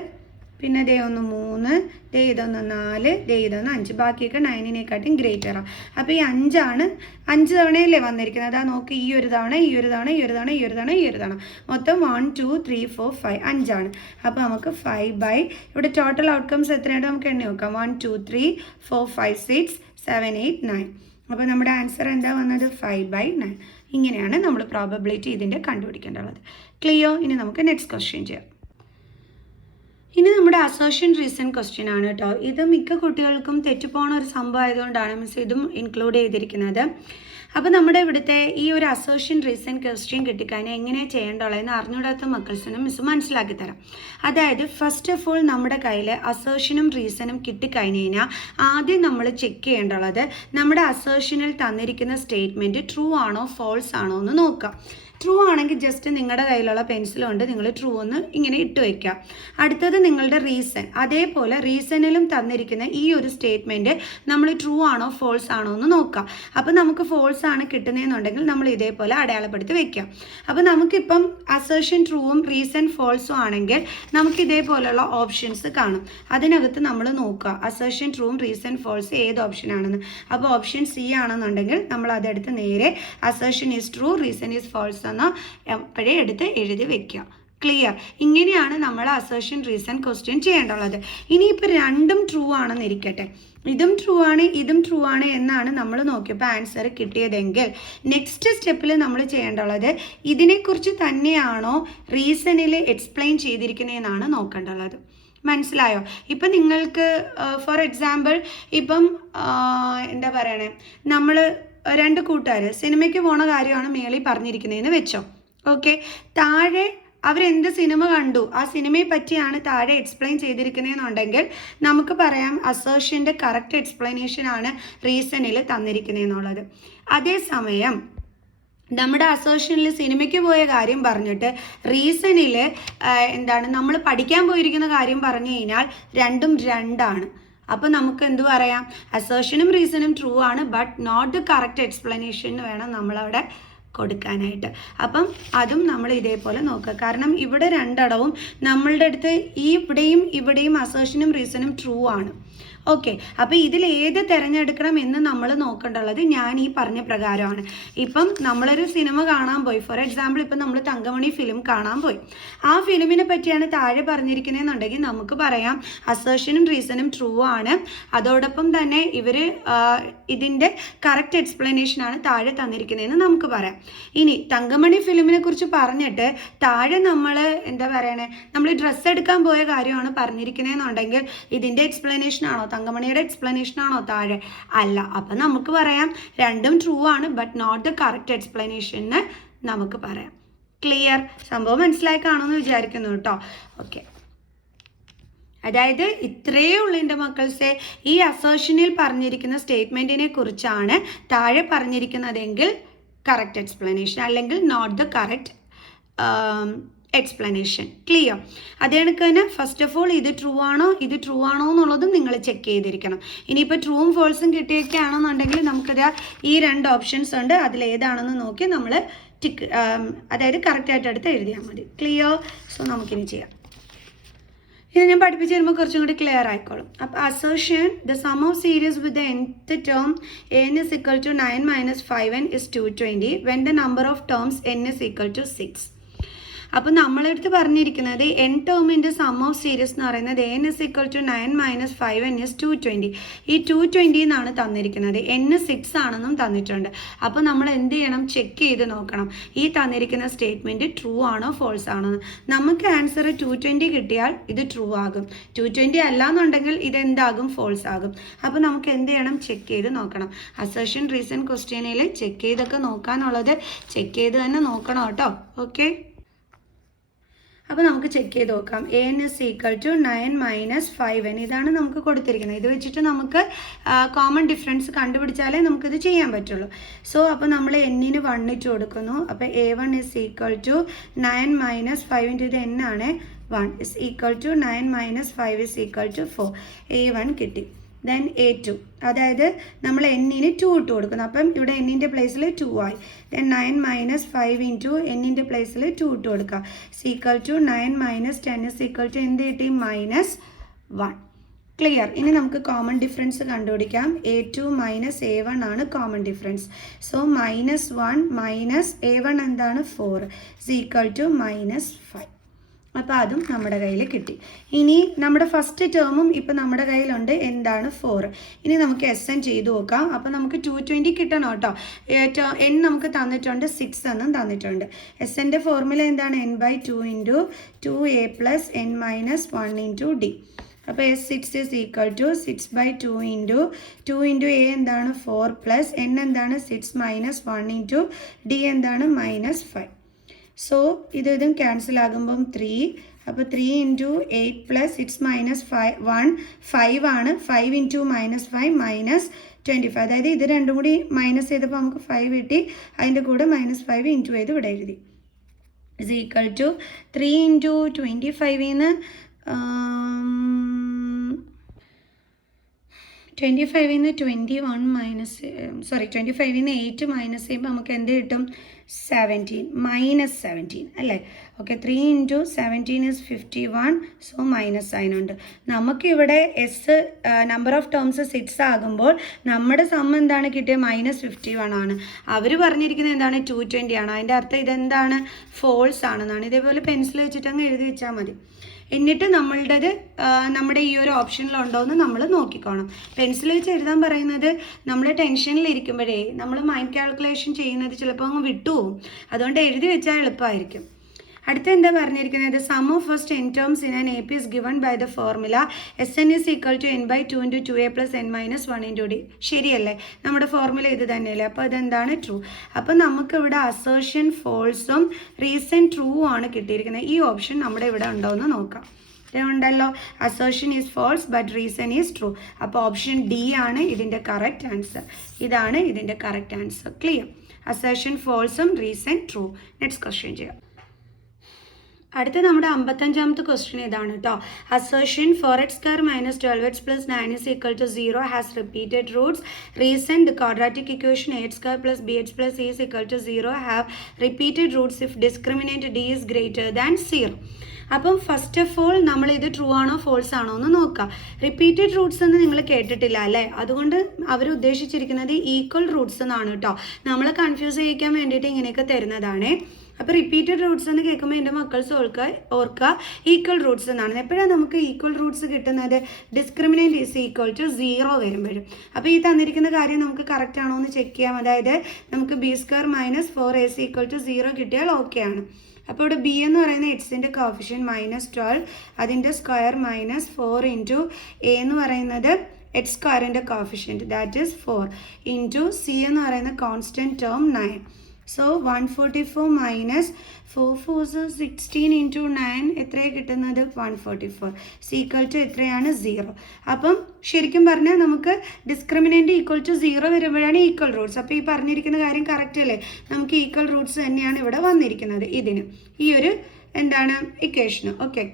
പിന്നെ ദേ ഒന്ന് 3, ദേ ഇതൊന്ന് 4, ദേ ഇതൊന്ന് 5. ബാക്കിയൊക്കെ 9-നേക്കാട്ടും ഗ്രേറ്ററാണ്. അപ്പോൾ ഈ 5 തവണയല്ലേ വന്നിരിക്കുന്നത്. അതാ നോക്ക്, ഈ ഒരു തവണ, ഈ ഒരു തവണ, ഈ ഒരു തവണ, ഈ ഒരു തവണ, ഈ ഒരു തവണ, മൊത്തം 1 2 3 4 5 5ആണ്. അപ്പോൾ നമുക്ക് 5 ഇവിടെ ടോട്ടൽ ഔട്ട്കംസ് എത്രയുണ്ട് നമുക്ക് എണ്ണി നോക്കാം. 1 2 3 4 5 6 7 8 9. അപ്പോൾ നമ്മുടെ ആൻസർ എന്താ വന്നത്? 5/9. ഇങ്ങനെയാണ് നമ്മൾ പ്രോബബിലിറ്റി ഇതിൻ്റെ കണ്ടുപിടിക്കേണ്ടത്. ക്ലിയർ? ഇനി നമുക്ക് നെക്സ്റ്റ് ക്വസ്റ്റ്യൻ ചെയ്യാം. ഇനി നമ്മുടെ അസേർഷൻ റീസൺ ക്വസ്റ്റ്യൻ ആണ് കേട്ടോ. ഇത് മിക്ക കുട്ടികൾക്കും തെറ്റിപ്പോണ ഒരു സംഭവം ആയതുകൊണ്ടാണ് മിസ് ഇതും ഇൻക്ലൂഡ് ചെയ്തിരിക്കുന്നത്. അപ്പോൾ നമ്മുടെ ഇവിടുത്തെ ഈ ഒരു അസേർഷൻ റീസൺ ക്വസ്റ്റ്യൻ കിട്ടിക്കഴിഞ്ഞാൽ എങ്ങനെയാണ് ചെയ്യേണ്ടതെന്ന് അറിഞ്ഞൂടാത്ത മക്കൾസിനും മിസ് മനസ്സിലാക്കി തരാം. അതായത് ഫസ്റ്റ് ഓഫ് ഓൾ നമ്മുടെ കയ്യിൽ അസേർഷനും റീസണും കിട്ടിക്കഴിഞ്ഞ് കഴിഞ്ഞാൽ ആദ്യം നമ്മൾ ചെക്ക് ചെയ്യേണ്ടത് നമ്മുടെ അസേർഷനിൽ തന്നിരിക്കുന്ന സ്റ്റേറ്റ്മെൻറ്റ് ട്രൂ ആണോ ഫോൾസ് ആണോ എന്ന് നോക്കാം. ട്രൂ ആണെങ്കിൽ ജസ്റ്റ് നിങ്ങളുടെ കയ്യിലുള്ള പെൻസിൽ കൊണ്ട് നിങ്ങൾ ട്രൂ എന്ന് ഇങ്ങനെ ഇട്ട് വയ്ക്കുക. അടുത്തത് നിങ്ങളുടെ റീസൺ. അതേപോലെ റീസണിലും തന്നിരിക്കുന്ന ഈ ഒരു സ്റ്റേറ്റ്മെൻറ്റ് നമ്മൾ ട്രൂ ആണോ ഫോൾസ് ആണോ എന്ന് നോക്കാം. അപ്പോൾ നമുക്ക് ഫോൾസ് ആണ് കിട്ടുന്നതെന്നുണ്ടെങ്കിൽ നമ്മൾ ഇതേപോലെ അടയാളപ്പെടുത്തി വയ്ക്കാം. അപ്പോൾ നമുക്കിപ്പം അസേർഷൻ ട്രൂവും റീസൺ ഫോൾസും ആണെങ്കിൽ നമുക്ക് ഇതേപോലെയുള്ള ഓപ്ഷൻസ് കാണും. അതിനകത്ത് നമ്മൾ നോക്കുക അസേർഷൻ ട്രൂവും റീസൺ ഫോൾസ് ഏത് ഓപ്ഷനാണെന്ന്. അപ്പോൾ ഓപ്ഷൻ സി ആണെന്നുണ്ടെങ്കിൽ നമ്മൾ അതെടുത്ത് നേരെ assertion is true reason is false എന്ന് എപ്പോഴേ എടുത്ത് എഴുതി വെക്കുക. ക്ലിയർ? ഇങ്ങനെയാണ് നമ്മൾ അസേർഷൻ റീസൺ ക്വസ്റ്റ്യൻ ചെയ്യേണ്ടുള്ളത്. ഇനിയിപ്പോൾ രണ്ടും ട്രൂ ആണെന്നിരിക്കട്ടെ, ഇതും ട്രൂ ആണ് ഇതും ട്രൂ ആണ് എന്നാണ് നമ്മൾ നോക്കിയപ്പോൾ ആൻസർ കിട്ടിയതെങ്കിൽ നെക്സ്റ്റ് സ്റ്റെപ്പിൽ നമ്മൾ ചെയ്യേണ്ടുള്ളത് ഇതിനെക്കുറിച്ച് തന്നെയാണോ റീസണിൽ എക്സ്പ്ലെയിൻ ചെയ്തിരിക്കുന്നതെന്നാണ് നോക്കേണ്ടുള്ളത്. മനസ്സിലായോ? ഇപ്പം നിങ്ങൾക്ക് ഫോർ എക്സാമ്പിൾ ഇപ്പം എന്താ പറയണേ, നമ്മൾ രണ്ട് കൂട്ടുകാർ സിനിമയ്ക്ക് പോണ കാര്യമാണ് മേളിൽ പറഞ്ഞിരിക്കുന്നതെന്ന് വെച്ചോ. ഓക്കെ, താഴെ അവരെന്ത് സിനിമ കണ്ടു ആ സിനിമയെ പറ്റിയാണ് താഴെ എക്സ്പ്ലെയിൻ ചെയ്തിരിക്കുന്നതെന്നുണ്ടെങ്കിൽ നമുക്ക് പറയാം അസേർഷൻ്റെ കറക്റ്റ് എക്സ്പ്ലനേഷൻ ആണ് റീസണിൽ തന്നിരിക്കുന്നതെന്നുള്ളത്. അതേസമയം നമ്മുടെ അസേർഷനിൽ സിനിമയ്ക്ക് പോയ കാര്യം പറഞ്ഞിട്ട് റീസണിൽ എന്താണ് നമ്മൾ പഠിക്കാൻ പോയിരിക്കുന്ന കാര്യം പറഞ്ഞു കഴിഞ്ഞാൽ രണ്ടും രണ്ടാണ്. അപ്പോൾ നമുക്ക് എന്ത് പറയാം, അസേർഷനും റീസണും ട്രൂ ആണ്, but not the correct explanation വേണം നമ്മളവിടെ കൊടുക്കാനായിട്ട്. അപ്പം അതും നമ്മൾ ഇതേപോലെ നോക്കുക. കാരണം ഇവിടെ രണ്ടിടവും നമ്മളുടെ അടുത്ത് ഇവിടെയും അസേർഷനും റീസണും ട്രൂ ആണ്. ഓക്കെ, അപ്പോൾ ഇതിൽ ഏത് തിരഞ്ഞെടുക്കണം എന്ന് നമ്മൾ നോക്കേണ്ടുള്ളത് ഞാൻ ഈ പറഞ്ഞ പ്രകാരമാണ്. ഇപ്പം നമ്മളൊരു സിനിമ കാണാൻ പോയി, ഫോർ എക്സാമ്പിൾ ഇപ്പം നമ്മൾ തങ്കമണി ഫിലിം കാണാൻ പോയി, ആ ഫിലിമിനെ പറ്റിയാണ് താഴെ പറഞ്ഞിരിക്കുന്നതെന്നുണ്ടെങ്കിൽ നമുക്ക് പറയാം അസേർഷനും റീസണും ട്രൂ ആണ്, അതോടൊപ്പം തന്നെ ഇതിൻ്റെ കറക്റ്റ് എക്സ്പ്ലനേഷനാണ് താഴെ തന്നിരിക്കുന്നതെന്ന് നമുക്ക് പറയാം. ഇനി തങ്കമണി ഫിലിമിനെ കുറിച്ച് പറഞ്ഞിട്ട് താഴെ നമ്മൾ എന്താ പറയണേ, നമ്മൾ ഡ്രസ്സ് എടുക്കാൻ പോയ കാര്യമാണ് പറഞ്ഞിരിക്കുന്നതെന്നുണ്ടെങ്കിൽ ഇതിൻ്റെ എക്സ്പ്ലനേഷനാണോ തങ്കമണിയുടെ എക്സ്പ്ലനേഷൻ ആണോ താഴെ? അല്ല. അപ്പം നമുക്ക് പറയാം രണ്ടും ട്രൂ ആണ്, but not the correct explanation എന്ന് നമുക്ക് പറയാം. ക്ലിയർ? സംഭവം മനസ്സിലായി കാണുമെന്ന് വിചാരിക്കുന്നു കേട്ടോ. ഓക്കെ, അതായത് ഇത്രയേ ഉള്ളൂ എൻ്റെ മക്കൾസെ. ഈ അസേർഷനിൽ പറഞ്ഞിരിക്കുന്ന സ്റ്റേറ്റ്മെൻറ്റിനെ കുറിച്ചാണ് താഴെ പറഞ്ഞിരിക്കുന്നതെങ്കിൽ കറക്റ്റ് എക്സ്പ്ലനേഷൻ, അല്ലെങ്കിൽ not the correct explanation. Clear? അതേ കണക്ക് തന്നെ ഫസ്റ്റ് ഓഫ് ഓൾ ഇത് ട്രൂ ആണോ എന്നുള്ളതും നിങ്ങൾ ചെക്ക് ചെയ്തിരിക്കണം. ഇനിയിപ്പോൾ ട്രൂവും ഫോൾസും കിട്ടിയൊക്കെയാണെന്നുണ്ടെങ്കിൽ നമുക്കത് ഈ രണ്ട് ഓപ്ഷൻസ് ഉണ്ട്, അതിലേതാണെന്ന് നോക്കി നമ്മൾ ടിക്ക് അതായത് കറക്റ്റായിട്ട് എടുത്ത് എഴുതിയാൽ മതി. ക്ലിയർ? സോ നമുക്കിനി ചെയ്യാം. ഇത് ഞാൻ പഠിപ്പിച്ച് തരുമ്പോൾ കുറച്ചും കൂടി ക്ലിയർ ആയിക്കോളും. അപ്പോൾ assertion the sum of series with the nth term n is equal to 9 minus 5n is 220 when the number of terms n is equal to 6. അപ്പോൾ നമ്മളെടുത്ത് പറഞ്ഞിരിക്കുന്നത് n ടേമിൻ്റെ സം ഓഫ് സീരീസ് എന്ന് പറയുന്നത് n is equal to 9 minus 5n is 220. ഈ 220 എന്നാണ് തന്നിരിക്കുന്നത്, n 6 ആണെന്നും തന്നിട്ടുണ്ട്. അപ്പോൾ നമ്മൾ എന്ത് ചെയ്യണം, ചെക്ക് ചെയ്ത് നോക്കണം ഈ തന്നിരിക്കുന്ന സ്റ്റേറ്റ്മെൻറ്റ് ട്രൂ ആണോ ഫോൾസ് ആണോ. നമുക്ക് ആൻസർ 220 കിട്ടിയാൽ ഇത് ട്രൂ ആകും, 220 അല്ല എന്നുണ്ടെങ്കിൽ ഇതെന്താകും, ഫോൾസ് ആകും. അപ്പോൾ നമുക്ക് എന്ത് ചെയ്യണം, ചെക്ക് ചെയ്ത് നോക്കണം. അസേർഷൻ റീസൺ ക്വസ്റ്റ്യനിൽ ചെക്ക് ചെയ്തൊക്കെ നോക്കാനുള്ളത് ചെക്ക് ചെയ്ത് തന്നെ നോക്കണം കേട്ടോ. ഓക്കെ, അപ്പോൾ നമുക്ക് ചെക്ക് ചെയ്ത് നോക്കാം. n is equal to 9 minus 5n ഇതാണ് നമുക്ക് കൊടുത്തിരിക്കുന്നത്. ഇത് വെച്ചിട്ട് നമുക്ക് കോമൺ ഡിഫറൻസ് കണ്ടുപിടിച്ചാലേ നമുക്കിത് ചെയ്യാൻ പറ്റുള്ളൂ. സോ അപ്പോൾ നമ്മൾ n-ന് 1 ഇട്ട് കൊടുക്കുന്നു. അപ്പോൾ a1 is equal to 9 minus 5 into ഇത് n ആണ്, 1 is equal to 9 minus 5 is equal to 4. a1 കിട്ടി. ദെൻ a2, അതായത് നമ്മൾ n-ന് 2 ഇട്ട് കൊടുക്കുന്നു. അപ്പം ഇവിടെ n-ൻ്റെ പ്ലേസിൽ 2 ആയി. ദെൻ 9 മൈനസ് 5 ഇൻറ്റു n-ൻ്റെ പ്ലേസിൽ 2 ഇട്ട് കൊടുക്കുക. Equal to 9 minus 10 is equal to എന്ത് കിട്ടി, -1. ക്ലിയർ? ഇനി നമുക്ക് കോമൺ ഡിഫറൻസ് കണ്ടുപിടിക്കാം. a2 മൈനസ് a1 ആണ് common difference. So -1 minus a1 എന്താണ്, 4 ഇസ് ഈക്വൽ ടു -5. അപ്പോൾ അതും നമ്മുടെ കയ്യിൽ കിട്ടി. ഇനി നമ്മുടെ ഫസ്റ്റ് ടേമും ഇപ്പം നമ്മുടെ കയ്യിലുണ്ട്, എന്താണ്, 4. ഇനി നമുക്ക് SN ചെയ്ത് നോക്കാം. അപ്പോൾ നമുക്ക് 220 കിട്ടണം കേട്ടോ. n നമുക്ക് തന്നിട്ടുണ്ട്, 6 എന്നും തന്നിട്ടുണ്ട്. SNൻ്റെ ഫോർമുല എന്താണ്, n/2 into 2a plus n minus 1 into d. അപ്പോൾ S6 is equal to 6/2 into 2 into a എന്താണ്, 4 പ്ലസ് n എന്താണ്, 6 മൈനസ് 1 ഇൻറ്റു d എന്താണ്, -5. സോ ഇതും ക്യാൻസൽ ആകുമ്പം 3. അപ്പോൾ 3 ഇൻറ്റു 8 പ്ലസ് 6 മൈനസ് 1 5 ആണ്. 5 ഇൻറ്റു -5 -25. അതായത് ഇത് രണ്ടും കൂടി മൈനസ് ചെയ്തപ്പോൾ നമുക്ക് 5 കിട്ടി. അതിൻ്റെ കൂടെ -5 ഇൻറ്റു ചെയ്ത് ഇവിടെ എഴുതി. ഇസ് ഈക്വൽ ടു 3 ഇൻറ്റു 25ന്ന് 25ന്ന് 21 മൈനസ് 25ന്ന് 8 മൈനസ് ചെയ്യുമ്പോൾ നമുക്ക് എന്ത് കിട്ടും, 17 -17 അല്ലേ. Okay, 3 into 17 is 51. So minus sign ഉണ്ട്. നമുക്കിവിടെ നമ്പർ ഓഫ് ടേംസ് 6 ആകുമ്പോൾ നമ്മുടെ സം എന്താണ് കിട്ടിയത്, -51 ആണ്. അവർ പറഞ്ഞിരിക്കുന്നത് എന്താണ്, 220 ആണ്. അതിൻ്റെ അർത്ഥം ഇതെന്താണ്, ഫോൾസ് ആണെന്നാണ്. ഇതേപോലെ പെൻസിൽ വെച്ചിട്ട് അങ്ങ് എഴുതി വെച്ചാൽ മതി. എന്നിട്ട് നമ്മുടെ ഈ ഒരു ഓപ്ഷനിലുണ്ടോ എന്ന് നമ്മൾ നോക്കിക്കോണം. പെൻസിൽ വെച്ച് എഴുതാൻ പറയുന്നത് നമ്മൾ ടെൻഷനിലിരിക്കുമ്പോഴേ നമ്മൾ മൈൻഡ് കാൽക്കുലേഷൻ ചെയ്യുന്നത് ചിലപ്പോൾ അങ്ങ് വിട്ടുപോകും. അതുകൊണ്ട് എഴുതി വെച്ചാൽ എളുപ്പമായിരിക്കും. അടുത്ത എന്താ പറഞ്ഞിരിക്കുന്നത്, sum of first n terms in an A P is given by the formula Sn is equal to n/2 into 2a plus n minus 1 into d. ശരിയല്ലേ? നമ്മുടെ ഫോർമുല ഇത് തന്നെയല്ലേ? അപ്പോൾ ഇതെന്താണ് ട്രൂ. അപ്പോൾ നമുക്കിവിടെ അസേർഷൻ ഫോൾസും റീസൺ ട്രൂ ആണ് കിട്ടിയിരിക്കുന്നത്. ഈ ഓപ്ഷൻ നമ്മുടെ ഇവിടെ ഉണ്ടോ എന്ന് നോക്കാം. ഉണ്ടല്ലോ, assertion is false but reason is true. അപ്പോൾ ഓപ്ഷൻ ഡി ആണ് ഇതിൻ്റെ കറക്റ്റ് ആൻസർ. ഇതാണ് ഇതിൻ്റെ കറക്റ്റ് ആൻസർ. ക്ലിയർ? അസേർഷൻ ഫോൾസും റീസൺ ട്രൂ. നെക്സ്റ്റ് ക്വസ്റ്റ്യൻ ചെയ്യാം. അടുത്ത നമ്മുടെ 55ാമത്തെ ക്വസ്റ്റ്യൻ ഇതാണ് കേട്ടോ. Assertion 4x² - 12x + 9 is equal to 0 has repeated roots. Reason the quadratic equation a² + bh + c is equal to 0 have repeated roots if discriminant d is greater than 0. അപ്പം first of all നമ്മൾ ഇത് true ആണോ false ആണോ എന്ന് നോക്കാം. Repeated Roots എന്ന് നിങ്ങൾ കേട്ടിട്ടില്ല അല്ലേ? അതുകൊണ്ട് അവർ ഉദ്ദേശിച്ചിരിക്കുന്നത് ഈക്വൽ റൂട്ട്സ് എന്നാണ് കേട്ടോ. നമ്മളെ കൺഫ്യൂസ് ചെയ്യിക്കാൻ വേണ്ടിയിട്ട് ഇങ്ങനെയൊക്കെ തരുന്നതാണ്. അപ്പോൾ റിപ്പീറ്റഡ് റൂട്ട്സ് എന്ന് കേൾക്കുമ്പോൾ എൻ്റെ മക്കൾസ് ഓർക്കുക ഈക്വൽ റൂട്ട്സ് എന്നാണ്. എപ്പോഴാണ് നമുക്ക് ഈക്വൽ റൂട്ട്സ് കിട്ടുന്നത്? ഡിസ്ക്രിമിനൻറ്റ് ഈസ് ഈക്വൽ ടു 0 വരുമ്പോഴും. അപ്പോൾ ഈ തന്നിരിക്കുന്ന കാര്യം നമുക്ക് കറക്റ്റ് ആണോ എന്ന് ചെക്ക് ചെയ്യാം. അതായത് നമുക്ക് b² - 4ac = 0 കിട്ടിയാൽ ഓക്കെ ആണ്. അപ്പോൾ ഇവിടെ ബി എന്ന് പറയുന്ന എക്സിൻ്റെ കോഫിഷ്യൻ -12, അതിൻ്റെ സ്ക്വയർ -4 ഇൻറ്റു എ എന്ന് പറയുന്നത് എക്സ് സ്ക്വയറിൻ്റെ coefficient that is 4 into c എന്ന് പറയുന്ന കോൺസ്റ്റൻറ്റ് ടേം 9. സോ 144 - 4 4 16 ഇൻറ്റു 9 എത്രയാണ് കിട്ടുന്നത്? 144. സീക്വൽ ടു എത്രയാണ്? 0. അപ്പം ശരിക്കും പറഞ്ഞാൽ നമുക്ക് ഡിസ്ക്രിമിനൻ്റ് ഈക്വൽ ടു 0 വരുമ്പോഴാണ് ഈക്വൽ റൂട്ട്സ്. അപ്പോൾ ഈ പറഞ്ഞിരിക്കുന്ന കാര്യം കറക്റ്റ് അല്ലേ? നമുക്ക് ഈക്വൽ റൂട്ട്സ് തന്നെയാണ് ഇവിടെ വന്നിരിക്കുന്നത് ഇതിന്, ഈ ഒരു എന്താണ് ഇക്വേഷന്. ഓക്കെ,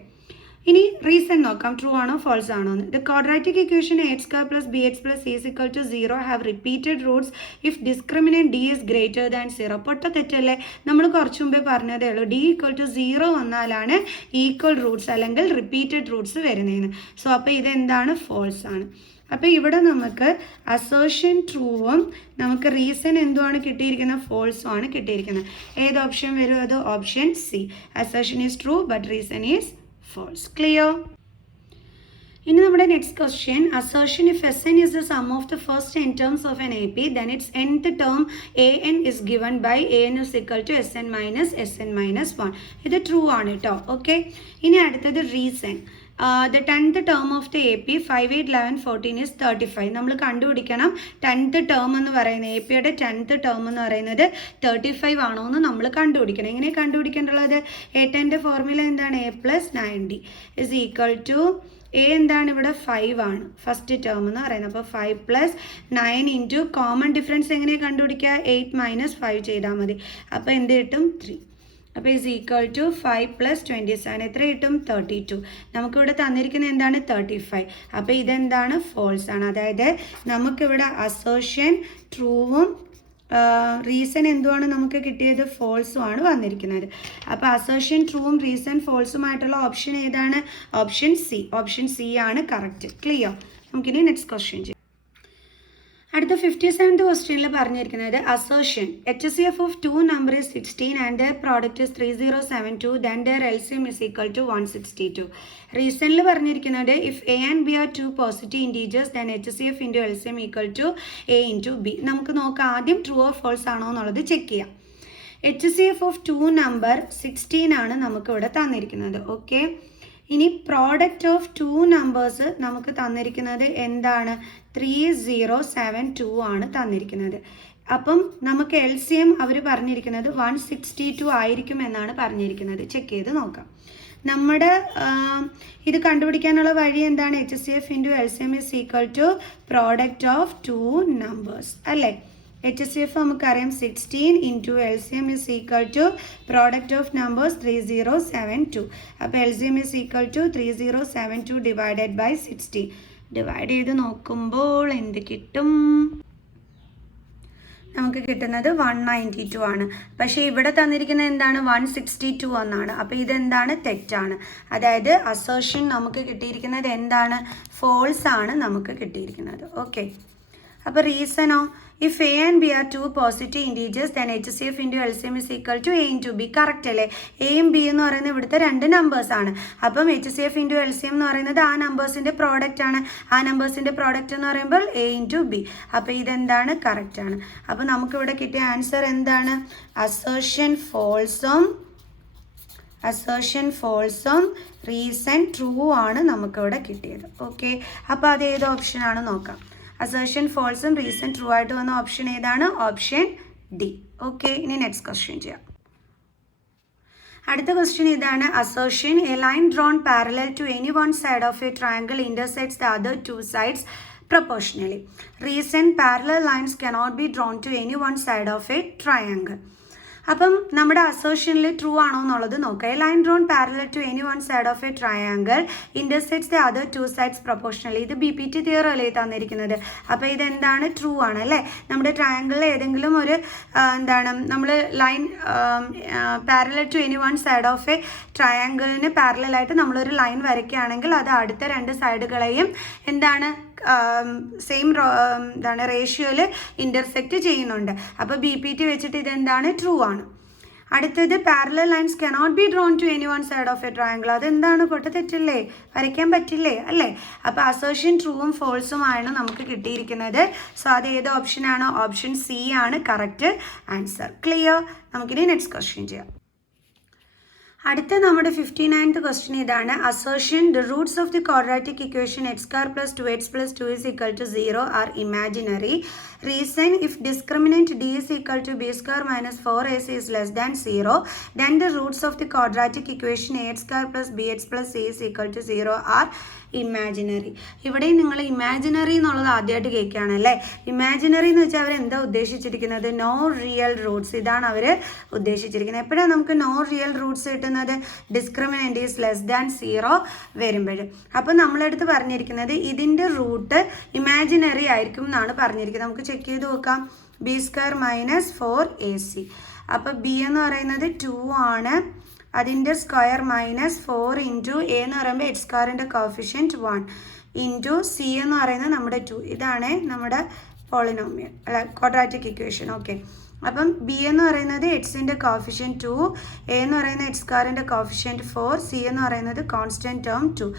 ഇനി റീസൺ നോക്കാം, ട്രൂ ആണോ ഫോൾസ് ആണോ എന്ന്. The quadratic equation a² + bh + c is equal to 0 have repeated roots if discriminant d is greater than 0. പൊട്ട തെറ്റല്ലേ? നമ്മൾ കുറച്ച് മുമ്പേ പറഞ്ഞതേ ഉള്ളൂ, d = 0 വന്നാലാണ് ഈക്വൽ റൂട്ട്സ് അല്ലെങ്കിൽ റിപ്പീറ്റഡ് റൂട്ട്സ് വരുന്നതെന്ന്. സോ അപ്പോൾ ഇതെന്താണ്? ഫോൾസ് ആണ്. അപ്പോൾ ഇവിടെ നമുക്ക് അസേർഷൻ ട്രൂവും നമുക്ക് റീസൺ എന്തുമാണ് കിട്ടിയിരിക്കുന്നത്? ഫോൾസും ആണ് കിട്ടിയിരിക്കുന്നത്. ഏത് ഓപ്ഷൻ വരും അത്? Option C. Assertion is true but reason is false. Clear? ഇനി നമ്മുടെ next question, assertion if Sn is the sum of the first n terms of an AP then its nth term an is given by an is equal to Sn - Sn - 1. ഇത് true ആണ് കേട്ടോ. Okay, ഇനി അടുത്തത് reason. The 10th term of the AP 5, 8, 11, 14 is 35. നമ്മൾ കണ്ടുപിടിക്കണം 10th term എന്ന് പറയുന്നത്, A പിയുടെ 10th term എന്ന് പറയുന്നത് 35 ആണോ എന്ന് നമ്മൾ കണ്ടുപിടിക്കണം. എങ്ങനെ കണ്ടുപിടിക്കേണ്ടുള്ളത്? A10ൻ്റെ ഫോർമുല എന്താണ്? a + 9d is equal to A എന്താണ് ഇവിടെ? 5 ആണ് ഫസ്റ്റ് ടേം എന്ന് പറയുന്നത്. അപ്പോൾ 5 + 9 ഇൻറ്റു കോമൺ ഡിഫറൻസ് എങ്ങനെ കണ്ടുപിടിക്കുക? 8 - 5 ചെയ്താൽ മതി. അപ്പോൾ എന്ത് കിട്ടും? 3. അപ്പോൾ ഈസ് ഈക്വൽ ടു 5 + 27 എത്ര കിട്ടും? 32. നമുക്കിവിടെ തന്നിരിക്കുന്നത് എന്താണ്? 35. അപ്പോൾ ഇതെന്താണ്? ഫോൾസ് ആണ്. അതായത് നമുക്കിവിടെ അസേർഷൻ ട്രൂവും റീസൺ എന്തുവാണ് നമുക്ക് കിട്ടിയത്? ഫോൾസും ആണ് വന്നിരിക്കുന്നത്. അപ്പോൾ അസേർഷൻ ട്രൂവും റീസൺ ഫോൾസുമായിട്ടുള്ള ഓപ്ഷൻ ഏതാണ്? Option C. ഓപ്ഷൻ സി ആണ് കറക്റ്റ്. ക്ലിയർ? നമുക്കിനി നെക്സ്റ്റ് ക്വസ്റ്റ്യൻ ചെയ്യാം. അടുത്ത 57th ക്വസ്റ്റ്യനിൽ പറഞ്ഞിരിക്കുന്നത് assertion HCF of 2 number is 16 and their product is 3072 then their LCM is equal to 162. റീസണിൽ പറഞ്ഞിരിക്കുന്നത് if A and B are 2 positive integers then HCF into LCM equal to a into b. നമുക്ക് നോക്കാം ആദ്യം true or false ആണോ എന്നുള്ളത് check ചെയ്യാം. HCF of 2 number 16 ആണ് നമുക്കിവിടെ തന്നിരിക്കുന്നത്. ഓക്കെ, ഇനി പ്രോഡക്റ്റ് ഓഫ് 2 നമ്പേഴ്സ് നമുക്ക് തന്നിരിക്കുന്നത് എന്താണ്? 3072 ആണ് തന്നിരിക്കുന്നത്. അപ്പം നമുക്ക് LCM അവർ പറഞ്ഞിരിക്കുന്നത് 162 ആയിരിക്കും എന്നാണ് പറഞ്ഞിരിക്കുന്നത്. ചെക്ക് ചെയ്ത് നോക്കാം. നമ്മുടെ ഇത് കണ്ടുപിടിക്കാനുള്ള വഴി എന്താണ്? HCF into LCM is equal to product of 2 numbers അല്ലേ? HCF നമുക്കറിയാം 16 into LCM is equal to product of numbers 3072. അപ്പോൾ LCM is equal to 3072 divided by 16. Divide ചെയ്ത് നോക്കുമ്പോൾ എന്ത് കിട്ടും? നമുക്ക് കിട്ടുന്നത് 192 ആണ്. പക്ഷേ ഇവിടെ തന്നിരിക്കുന്നത് എന്താണ്? 162 എന്നാണ്. അപ്പോൾ ഇതെന്താണ്? തെറ്റാണ്. അതായത് അസേർഷൻ നമുക്ക് കിട്ടിയിരിക്കുന്നത് എന്താണ്? ഫോൾസ് ആണ് നമുക്ക് കിട്ടിയിരിക്കുന്നത്. ഓക്കെ, അപ്പോൾ റീസണോ? If A and B are 2 positive integers then HCF into LCM is equal to A into B. Correct അല്ലേ? എയും ബി എന്ന് പറയുന്നത് ഇവിടുത്തെ 2 നമ്പേഴ്സാണ്. അപ്പം HCF into LCM എന്ന് പറയുന്നത് ആ നമ്പേഴ്സിൻ്റെ പ്രോഡക്റ്റ് ആണ്. ആ നമ്പേഴ്സിൻ്റെ പ്രോഡക്റ്റ് എന്ന് പറയുമ്പോൾ A into B. അപ്പോൾ ഇതെന്താണ്? കറക്റ്റ് ആണ്. അപ്പോൾ നമുക്കിവിടെ കിട്ടിയ ആൻസർ എന്താണ്? അസേർഷൻ ഫോൾസും അസേർഷൻ ഫോൾസും റീസൺ ട്രൂ ആണ് നമുക്കിവിടെ കിട്ടിയത്. ഓക്കെ, അപ്പോൾ അത് ഏത് ഓപ്ഷനാണ് നോക്കാം. അസേർഷൻ ഫോൾസും റീസൺ ട്രൂ ആയിട്ട് വന്ന ഓപ്ഷൻ ഏതാണ്? Option D. ഓക്കെ, ഇനി നെക്സ്റ്റ് ക്വസ്റ്റ്യൻ ചെയ്യാം. അടുത്ത ക്വസ്റ്റ്യൻ ഇതാണ്. Assertion a line drawn parallel to any one side of a triangle intersects the other two sides proportionally. Reason parallel lines cannot be drawn to any one side of a triangle. അപ്പം നമ്മുടെ അസേർഷനിൽ true ആണോ എന്നുള്ളത് നോക്കാം. A line drawn parallel to any one side of a triangle intersects the other two sides proportionally. ഇത് BPT theory അല്ലേ തന്നിരിക്കുന്നത്. അപ്പോൾ ഇതെന്താണ്? ട്രൂ ആണ് അല്ലേ. നമ്മുടെ ട്രയാങ്കിളിൽ ഏതെങ്കിലും ഒരു നമ്മൾ line parallel to any one side of a ട്രയാങ്കിളിന് പാരലായിട്ട് നമ്മളൊരു ലൈൻ വരയ്ക്കുകയാണെങ്കിൽ അത് അടുത്ത രണ്ട് സൈഡുകളെയും സെയിം റേഷ്യോയിൽ ഇൻ്റർസെക്റ്റ് ചെയ്യുന്നുണ്ട്. അപ്പോൾ BPT വെച്ചിട്ട് ഇതെന്താണ്? ട്രൂ ആണ്. അടുത്തത് parallel lines cannot be drawn to any one side of a triangle. അതെന്താണ്? പൊട്ട തെറ്റല്ലേ? വരയ്ക്കാൻ പറ്റില്ലേ അല്ലേ? അപ്പോൾ അസേർഷൻ ട്രൂവും ഫോൾസുമാണ് നമുക്ക് കിട്ടിയിരിക്കുന്നത്. സോ അത് ഏത് ഓപ്ഷനാണ്? ഓപ്ഷൻ സി ആണ് കറക്റ്റ് ആൻസർ. ക്ലിയർ? നമുക്കിനി നെക്സ്റ്റ് ക്വസ്റ്റ്യൻ ചെയ്യാം. അടുത്ത നമ്മുടെ 59th ക്വസ്റ്റ്യൻ ഇതാണ്. Assertion the Roots of the quadratic equation x square plus 2x plus 2 is equal to 0 are imaginary. Reason if discriminant d is equal to b square minus 4ac is less than 0, then the roots of the quadratic equation ax square plus bx plus c is equal to 0 are imaginary. ഇവിടെ നിങ്ങൾ imaginary എന്നുള്ളത് ആദ്യമായിട്ട് കേൾക്കുകയാണല്ലേ. Imaginary എന്ന് വെച്ചാൽ അവർ എന്താ ഉദ്ദേശിച്ചിരിക്കുന്നത്? No real roots. ഇതാണ് അവർ ഉദ്ദേശിച്ചിരിക്കുന്നത്. എപ്പോഴാണ് നമുക്ക് നോ റിയൽ റൂട്ട്സ് കിട്ടുന്നത്? ഡിസ്ക്രിമിനൻ്റ് ഈസ് ലെസ് ദാൻ 0 വരുമ്പോൾ. അപ്പോൾ നമ്മളെടുത്ത് പറഞ്ഞിരിക്കുന്നത് ഇതിൻ്റെ റൂട്ട് ഇമാജിനറി ആയിരിക്കും എന്നാണ് പറഞ്ഞിരിക്കുന്നത്. നമുക്ക് ചെക്ക് ചെയ്ത് നോക്കാം. B square minus 4ac. അപ്പോൾ ബി എന്ന് പറയുന്നത് 2 ആണ്. അതിൻ്റെ സ്ക്വയർ മൈനസ് 4 ഇൻറ്റു എ എന്ന് പറയുമ്പോൾ എച്ച് സ്ക്വയറിൻ്റെ കോഫിഷ്യൻറ്റ് 1 ഇൻറ്റു സി എന്ന് പറയുന്നത് നമ്മുടെ 2. ഇതാണ് നമ്മുടെ പോളിനോമിയൽ അല്ല ക്വാഡ്രാറ്റിക് ഇക്വേഷൻ. ഓക്കെ, അപ്പം ബി എന്ന് പറയുന്നത് എക്സിൻ്റെ കോഫിഷ്യൻറ്റ് 2, എ എന്ന് പറയുന്നത് എച്ച് സ്ക്വയറിൻ്റെ കോഫിഷ്യൻറ്റ് 4, സി എന്ന് പറയുന്നത് കോൺസ്റ്റൻറ്റ് ടേം 2.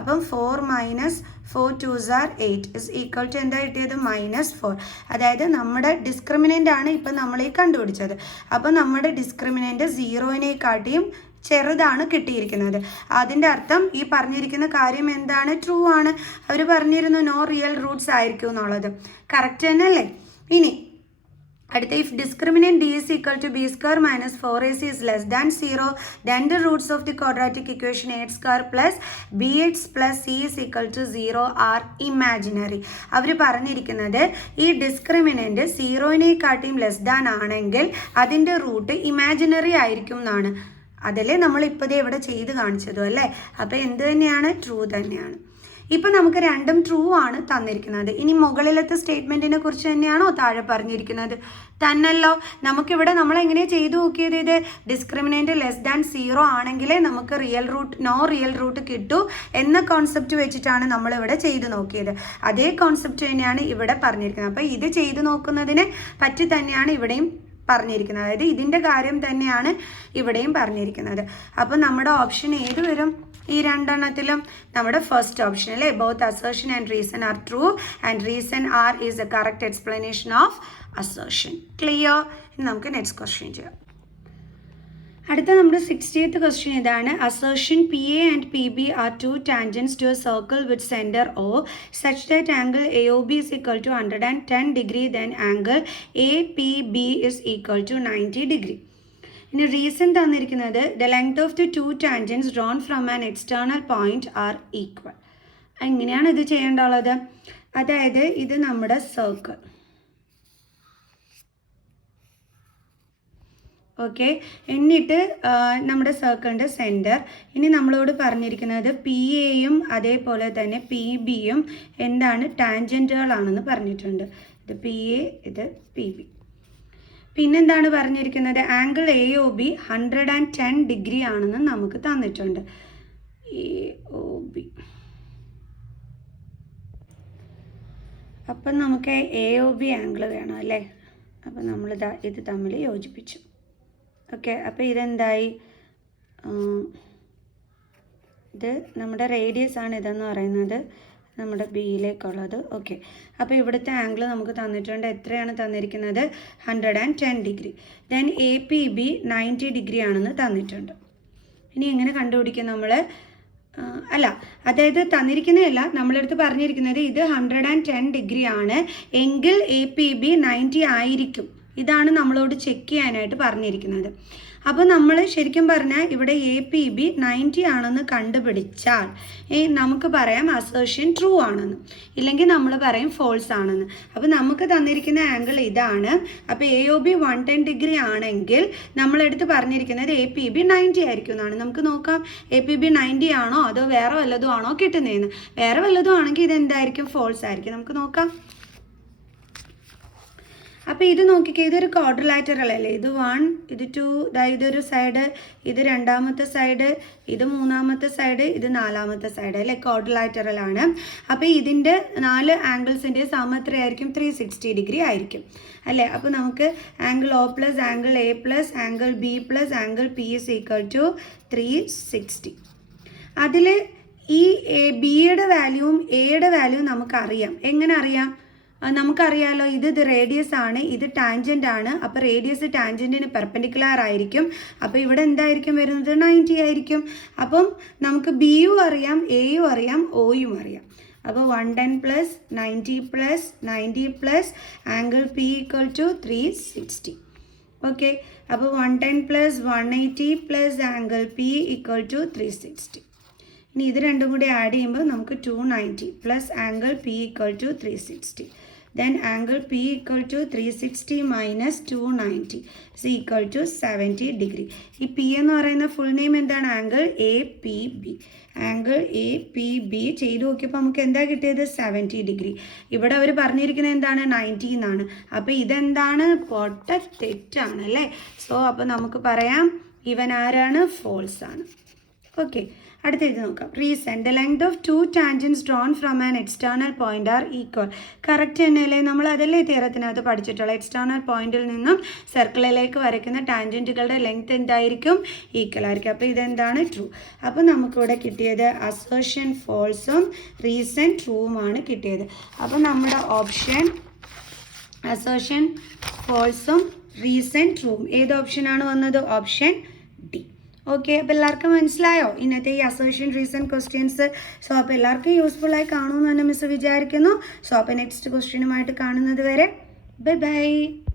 അപ്പം 4 minus 4 2s are 8 is equal to എന്താ കിട്ടിയത്? -4. അതായത് നമ്മുടെ ഡിസ്ക്രിമിനൻ്റ് ആണ് ഇപ്പം നമ്മൾ ഈ കണ്ടുപിടിച്ചത്. അപ്പം നമ്മുടെ ഡിസ്ക്രിമിനൻ്റ് 0-നേക്കാട്ടിയും ചെറുതാണ് കിട്ടിയിരിക്കുന്നത്. അതിൻ്റെ അർത്ഥം ഈ പറഞ്ഞിരിക്കുന്ന കാര്യം എന്താണ്? ട്രൂ ആണ്. അവർ പറഞ്ഞിരുന്നു നോ റിയൽ റൂട്ട്സ് ആയിരിക്കും എന്നുള്ളത്. കറക്റ്റ് തന്നെ അല്ലേ? ഇനി അടുത്ത if discriminant d is equal to b square minus 4ac is less than 0, then the roots of the quadratic equation ax square plus bx plus c is equal to 0 are imaginary. അവർ പറഞ്ഞിരിക്കുന്നത് ഈ discriminant 0-നേക്കാട്ടിയും less than ആണെങ്കിൽ അതിൻ്റെ root imaginary ആയിരിക്കും എന്നാണ്. അതല്ലേ നമ്മളിപ്പോൾ ഇവിടെ ചെയ്ത് കാണിച്ചതും അല്ലേ. അപ്പോൾ എന്ത് തന്നെയാണ്? ട്രൂ തന്നെയാണ്. ഇപ്പം നമുക്ക് രണ്ടും ട്രൂ ആണ് തന്നിരിക്കുന്നത്. ഇനി മുകളിലത്തെ സ്റ്റേറ്റ്മെൻറ്റിനെ കുറിച്ച് തന്നെയാണോ താഴെ പറഞ്ഞിരിക്കുന്നത്? തന്നല്ലോ. നമുക്കിവിടെ നമ്മൾ എങ്ങനെയാണ് ചെയ്തു നോക്കിയത്? ഇത് ഡിസ്ക്രിമിനൻ്റ് ലെസ് ദാൻ 0 ആണെങ്കിലേ നമുക്ക് നോ റിയൽ റൂട്ട് കിട്ടൂ എന്ന കോൺസെപ്റ്റ് വെച്ചിട്ടാണ് നമ്മളിവിടെ ചെയ്തു നോക്കിയത്. അതേ കോൺസെപ്റ്റ് തന്നെയാണ് ഇവിടെ പറഞ്ഞിരിക്കുന്നത്. അപ്പോൾ ഇത് ചെയ്തു നോക്കുന്നതിന് പറ്റി തന്നെയാണ് ഇവിടെയും പറഞ്ഞിരിക്കുന്നത്. അതായത് ഇതിൻ്റെ കാര്യം തന്നെയാണ് ഇവിടെയും പറഞ്ഞിരിക്കുന്നത്. അപ്പോൾ നമ്മുടെ ഓപ്ഷൻ ഏത് വരും? ഈ രണ്ടെണ്ണത്തിലും നമ്മുടെ ഫസ്റ്റ് ഓപ്ഷൻ അല്ലേ. Both assertion and reason are true and reason are is A correct explanation of assertion. Clear? ഇനി നമുക്ക് നെക്സ്റ്റ് ക്വസ്റ്റ്യൻ ചെയ്യാം. അടുത്ത നമ്മുടെ 60th ക്വസ്റ്റ്യൻ ഇതാണ്. Assertion PA and PB are 2 tangents to a circle with centre O such that angle AOB is equal to 110 degree, then angle APB is equal to 90 degree. ഇനി reason തന്നിരിക്കുന്നത് the length of the 2 tangents drawn from an external point are equal. എങ്ങനെയാണ് ഇത് ചെയ്യേണ്ടുള്ളത്? അതായത് ഇത് നമ്മുടെ circle. Okay, എന്നിട്ട് നമ്മുടെ സർക്കിളിൻ്റെ സെൻറ്റർ. ഇനി നമ്മളോട് പറഞ്ഞിരിക്കുന്നത് PAയും അതേപോലെ തന്നെ PBയും എന്താണ്? ടാൻജൻറ്റുകളാണെന്ന് പറഞ്ഞിട്ടുണ്ട്. ഇത് PA, ഇത് PB. പിന്നെന്താണ് പറഞ്ഞിരിക്കുന്നത്? ആംഗിൾ AOB 110 ഡിഗ്രി ആണെന്ന് നമുക്ക് തന്നിട്ടുണ്ട്. AOB. അപ്പം നമുക്ക് AOB ആംഗിൾ വേണം അല്ലേ. അപ്പം നമ്മളിതാ ഇത് തമ്മിൽ യോജിപ്പിച്ചു. ഓക്കെ, അപ്പോൾ ഇതെന്തായി? ഇത് നമ്മുടെ റേഡിയസ് ആണ് ഇതെന്ന് പറയുന്നത്, നമ്മുടെ ബിയിലേക്കുള്ളത്. ഓക്കെ, അപ്പോൾ ഇവിടുത്തെ ആംഗിൾ നമുക്ക് തന്നിട്ടുണ്ട്. എത്രയാണ് തന്നിരിക്കുന്നത്? 110 ഡിഗ്രി. ദെൻ APB 90 ഡിഗ്രി ആണെന്ന് തന്നിട്ടുണ്ട്. ഇനി എങ്ങനെ കണ്ടുപിടിക്കും നമ്മൾ? അല്ല, അതായത് തന്നിരിക്കുന്നതല്ല, നമ്മളടുത്ത് പറഞ്ഞിരിക്കുന്നത് ഇത് 110 ഡിഗ്രി ആണ് എങ്കിൽ APB 90 ആയിരിക്കും. ഇതാണ് നമ്മളോട് ചെക്ക് ചെയ്യാനായിട്ട് പറഞ്ഞിരിക്കുന്നത്. അപ്പോൾ നമ്മൾ ശരിക്കും പറഞ്ഞാൽ ഇവിടെ APB 90 ആണെന്ന് കണ്ടുപിടിച്ചാൽ നമുക്ക് പറയാം അസേർഷൻ ട്രൂ ആണെന്ന്, ഇല്ലെങ്കിൽ നമ്മൾ പറയും ഫോൾസ് ആണെന്ന്. അപ്പോൾ നമുക്ക് തന്നിരിക്കുന്ന ആംഗിൾ ഇതാണ്. അപ്പോൾ AOB 110 ഡിഗ്രി ആണെങ്കിൽ നമ്മളെടുത്ത് പറഞ്ഞിരിക്കുന്നത് APB 90 ആയിരിക്കും എന്നാണ്. നമുക്ക് നോക്കാം APB 90 ആണോ അതോ വേറെ വല്ലതും ആണോ കിട്ടുന്നതെന്ന്. വേറെ വല്ലതും ആണെങ്കിൽ ഇതെന്തായിരിക്കും? ഫോൾസ് ആയിരിക്കും. നമുക്ക് നോക്കാം. അപ്പോൾ ഇത് നോക്കിക്കേ, ഇതൊരു ക്വാഡ്രിലാറ്ററൽ അല്ലേ? ഇത് 1, ഇത് 2, ഇതൊരു സൈഡ്, ഇത് രണ്ടാമത്തെ സൈഡ്, ഇത് മൂന്നാമത്തെ സൈഡ്, ഇത് നാലാമത്തെ സൈഡ് അല്ലേ? ക്വാഡ്രിലാറ്ററൽ ആണ്. അപ്പോൾ ഇതിൻ്റെ 4 ആംഗിൾസിൻ്റെ സം എത്രയായിരിക്കും? 360 ഡിഗ്രി ആയിരിക്കും അല്ലേ? അപ്പോൾ നമുക്ക് angle O plus angle A plus angle B plus angle P is equal to 360. അതിൽ ഈ ബിയുടെ വാല്യൂവും എയുടെ വാല്യൂവും നമുക്കറിയാം. എങ്ങനെ അറിയാം? നമുക്കറിയാമല്ലോ, ഇത് റേഡിയസ് ആണ്, ഇത് ടാൻജൻ്റ് ആണ്. അപ്പോൾ റേഡിയസ് ടാൻജൻറ്റിന് പെർപെൻഡിക്കുലർ ആയിരിക്കും. അപ്പോൾ ഇവിടെ എന്തായിരിക്കും വരുന്നത്? 90 ആയിരിക്കും. അപ്പം നമുക്ക് ബിയും അറിയാം, എയും അറിയാം, ഒയും അറിയാം. അപ്പോൾ 110 plus 90 plus 90 plus angle P equal to 360. Okay, അപ്പോൾ 110 plus 180 plus angle P equal to 360. ഇനി ഇത് രണ്ടും കൂടി ആഡ് ചെയ്യുമ്പോൾ നമുക്ക് 290 plus angle P equal to 360. Then angle P equal to 360 minus 290 is equal to 70 degree. ഈ P എന്ന് പറയുന്ന ഫുൾ നെയിം എന്താണ്? Angle APB. ആംഗിൾ APB ചെയ്ത് നോക്കിയപ്പോൾ നമുക്ക് എന്താ കിട്ടിയത്? 70 ഡിഗ്രി. ഇവിടെ അവർ പറഞ്ഞിരിക്കുന്നത് എന്താണ്? 90 എന്നാണ്. അപ്പോൾ ഇതെന്താണ്? പൊട്ട തെറ്റാണ് അല്ലേ? സോ അപ്പോൾ നമുക്ക് പറയാം ഇവൻ ആരാണ്? ഫോൾസ് ആണ്. ഓക്കെ, അടുത്ത ഇത് നോക്കാം. Reason the length of 2 tangents drawn from an external point are equal. Correct തന്നെയല്ലേ? നമ്മൾ അതല്ലേ തിയറത്തിനകത്ത് പഠിച്ചിട്ടുള്ള എക്സ്റ്റേണൽ പോയിന്റിൽ നിന്നും സർക്കിളിലേക്ക് വരയ്ക്കുന്ന ടാൻജൻറ്റുകളുടെ ലെങ്ത് എന്തായിരിക്കും? ഈക്വൽ ആയിരിക്കും. അപ്പോൾ ഇതെന്താണ്? ട്രൂ. അപ്പോൾ നമുക്കിവിടെ കിട്ടിയത് അസേർഷൻ ഫോൾസും റീസൺ ട്രൂവുമാണ് കിട്ടിയത്. അപ്പോൾ നമ്മുടെ ഓപ്ഷൻ അസേർഷൻ ഫോൾസും റീസൺ ട്രൂവും ഏത് ഓപ്ഷനാണ് വന്നത്? Option D. ഓക്കെ, അപ്പോൾ എല്ലാവർക്കും മനസ്സിലായോ ഇന്നത്തെ ഈ അസേർഷൻ റീസൺ ക്വസ്റ്റ്യൻസ്? സോ അപ്പോൾ എല്ലാവർക്കും യൂസ്ഫുള്ളായി കാണുമെന്ന് തന്നെ മിസ് വിചാരിക്കുന്നു. സോ അപ്പോൾ നെക്സ്റ്റ് ക്വസ്റ്റ്യനുമായിട്ട് കാണുന്നത് വരെ ബൈ ബൈ.